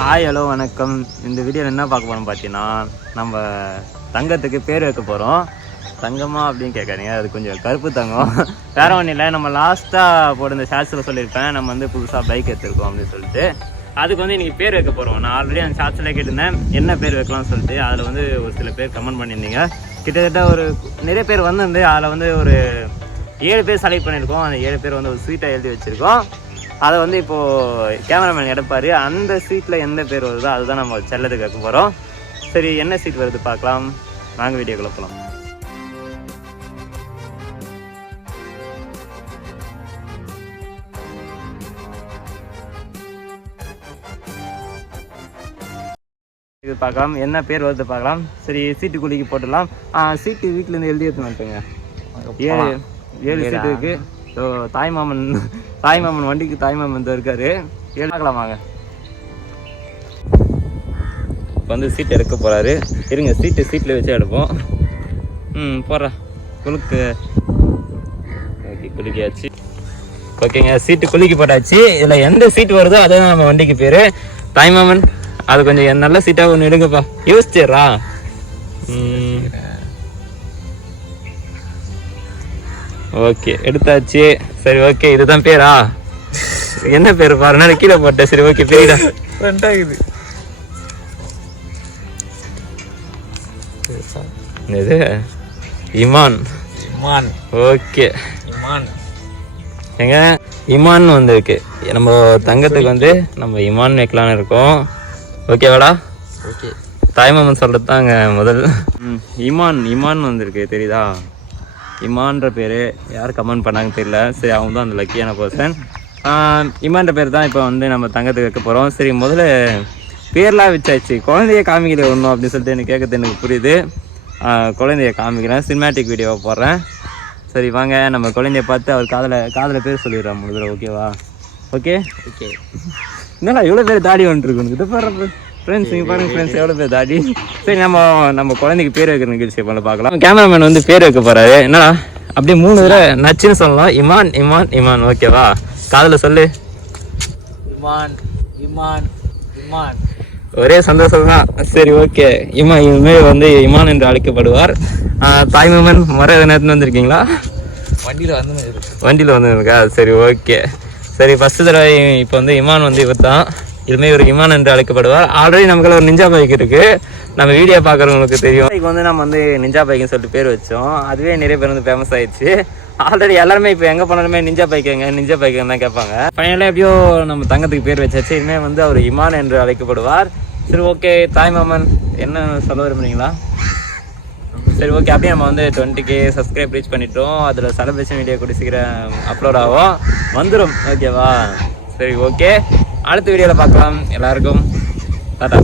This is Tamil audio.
ஹாய் ஹலோ வணக்கம். இந்த வீடியோவில் என்ன பார்க்க போகிறோம் பார்த்தீங்கன்னா, நம்ம தங்கத்துக்கு பேர் வைக்க போகிறோம். தங்கமா அப்படின்னு கேட்காதீங்க, அது கொஞ்சம் கருப்பு தங்கம். வேற ஒன்றும் இல்லை, நம்ம லாஸ்ட்டாக போட இந்த ஷார்ட்ஸில் சொல்லியிருப்பேன் நம்ம வந்து புதுசாக பைக் எடுத்துருக்கோம் அப்படின்னு சொல்லிட்டு. அதுக்கு வந்து இன்றைக்கி பேர் வைக்க போகிறோம். நான் ஆல்ரெடி அந்த ஷார்ட்ஸில் கேட்டிருந்தேன் என்ன பேர் வைக்கலாம்னு சொல்லிட்டு. அதில் வந்து ஒரு சில பேர் கமெண்ட் பண்ணியிருந்தீங்க. கிட்டத்தட்ட ஒரு நிறைய பேர் வந்து அதில் வந்து ஒரு 7 பேர் செலக்ட் பண்ணியிருக்கோம். அந்த 7 பேர் வந்து ஒரு ஸ்வீட்டாக எழுதி வச்சுருக்கோம். அதை வந்து இப்போது கேமராமேன் எடுப்பார். அந்த சீட்டில் எந்த பேர் வருதோ அதுதான் நம்ம செல்லத்துக்கு வைக்க போகிறோம். சரி, என்ன சீட் வருது பார்க்கலாம். நாங்கள் வீடியோக்குள்ள போகலாம். இது பார்க்கலாம், என்ன பேர் வருது பார்க்கலாம். சரி, சீட்டு குலுக்கி போட்டுடலாம். சீட்டு வீட்டிலேருந்து எழுதி எடுத்து வந்துட்டுங்க. 7 சீட்டு இருக்குது. ஸோ தாய்மாமன் வண்டிக்கு தாய்மாமன் தான் இருக்காரு. பார்க்கலாமாங்க. இப்போ வந்து சீட் எடுக்க போகிறாரு. இருங்க, சீட்டில் வச்சு எடுப்போம். போடுறா குலுக்கு. ஓகே, குலுக்கியாச்சு. ஓகேங்க, சீட்டு குலுக்கி போட்டாச்சு. இதில் எந்த சீட்டு வருதோ அதுதான் நம்ம வண்டிக்கு பேர். தாய்மாமன், அது கொஞ்சம் நல்ல சீட்டாக ஒன்று எடுங்கப்பா. யோசிச்சிட்றா. ஓகே, எடுத்தாச்சு. சரி, ஓகே, இதுதான் பேரா? என்ன பேர் பாருன்னா கீழே போட்டேன். சரி, ஓகே, பேரா ரெண்டாகுது. இது இமான். ஓகே, எங்க இமான் வந்திருக்கு. நம்ம தங்கத்துக்கு வந்து நம்ம இமான் வைக்கலான்னு இருக்கோம். ஓகேவாடா? ஓகே. தாய்மாமன் சொல்கிறது தாங்க முதல். இமான் வந்திருக்கு, தெரியுதா? இமான்ற பேர் யார் கமெண்ட் பண்ணாங்க தெரியல. சரி, அவங்க தான் அந்த லக்கியான பர்சன். இமான்ற பேர் தான் இப்போ வந்து நம்ம தங்கத்துக்கு வைக்க போகிறோம். சரி, முதல்ல பேர்லாம் வச்சாச்சு. குழந்தைய காமிக்கல ஒன்றும் அப்படின்னு சொல்லிட்டு எனக்கு கேட்கறது எனக்கு புரியுது. குழந்தைய காமிக்கிறேன், சினிமேட்டிக் வீடியோவை போடுறேன். சரி, வாங்க நம்ம குழந்தைய பார்த்து அவர் காதில் பேர் சொல்லிடுறோம் முதல்ல. ஓகேவா? ஓகே. என்னடா இவ்வளோ பேர் தாடி வந்துருக்கு உனக்கு? இதை பாரு ஃப்ரெண்ட்ஸ், நீங்கள் பாருங்கள் ஃப்ரெண்ட்ஸ், எவ்வளோ பேர் தாடி. சரி, நம்ம குழந்தைக்கு பேர் வைக்கிற நிகழ்ச்சி பண்ண பார்க்கலாம். கேமராமேன் வந்து பேர் வைக்க போகிறாரு. என்னடா அப்படியே 3 தடவை நச்சுன்னு சொல்லலாம். இமான் இமான் இமான். ஓகேவா? காதில் சொல்லு. இமான் இமான் இமான். ஒரே சந்தோஷம் தான். சரி, ஓகே. இனிமேல் வந்து இமான் என்று அழைக்கப்படுவார். தாய்மாமன் முறை நேரத்தில் வந்திருக்கீங்களா? வண்டியில் வந்துருக்கா? சரி, ஓகே. சரி, ஃபஸ்ட்டு தடவை இப்போ வந்து இமான் வந்து இவர் தான். இதுமாரி ஒரு இமான் என்று அழைக்கப்படுவார். ஆல்ரெடி நமக்குள்ள ஒரு நிஞ்சா பைக் இருக்குது. நம்ம வீடியோ பார்க்குறவங்களுக்கு தெரியும். இப்போ வந்து நம்ம வந்து நிஞ்சா பைக்குன்னு சொல்லிட்டு பேர் வச்சோம். அதுவே நிறைய பேர் வந்து ஃபேமஸ் ஆயிடுச்சு. ஆல்ரெடி எல்லாருமே இப்போ எங்கே போனாலுமே நிஞ்சா பைக்குங்க தான் கேட்பாங்க. ஃபைனலாக எப்படியோ நம்ம தங்கத்துக்கு பேர் வச்சாச்சு. இனிமேல் வந்து அவர் இமான் என்று அழைக்கப்படுவார். சரி, ஓகே. தாய்மாமன் என்ன சொல்ல விரும்புறீங்களா? சரி, ஓகே. அப்படியே நம்ம வந்து 20K சப்ஸ்கிரைப் ரீச் பண்ணிட்டோம். அதில் செலிப்ரேஷன் வீடியோ கூட சீக்கிரம் அப்லோட் ஆகும், வந்துடும். ஓகேவா? சரி, ஓகே. அடுத்த வீடியோவில் பார்க்கலாம். எல்லாருக்கும் டாடா.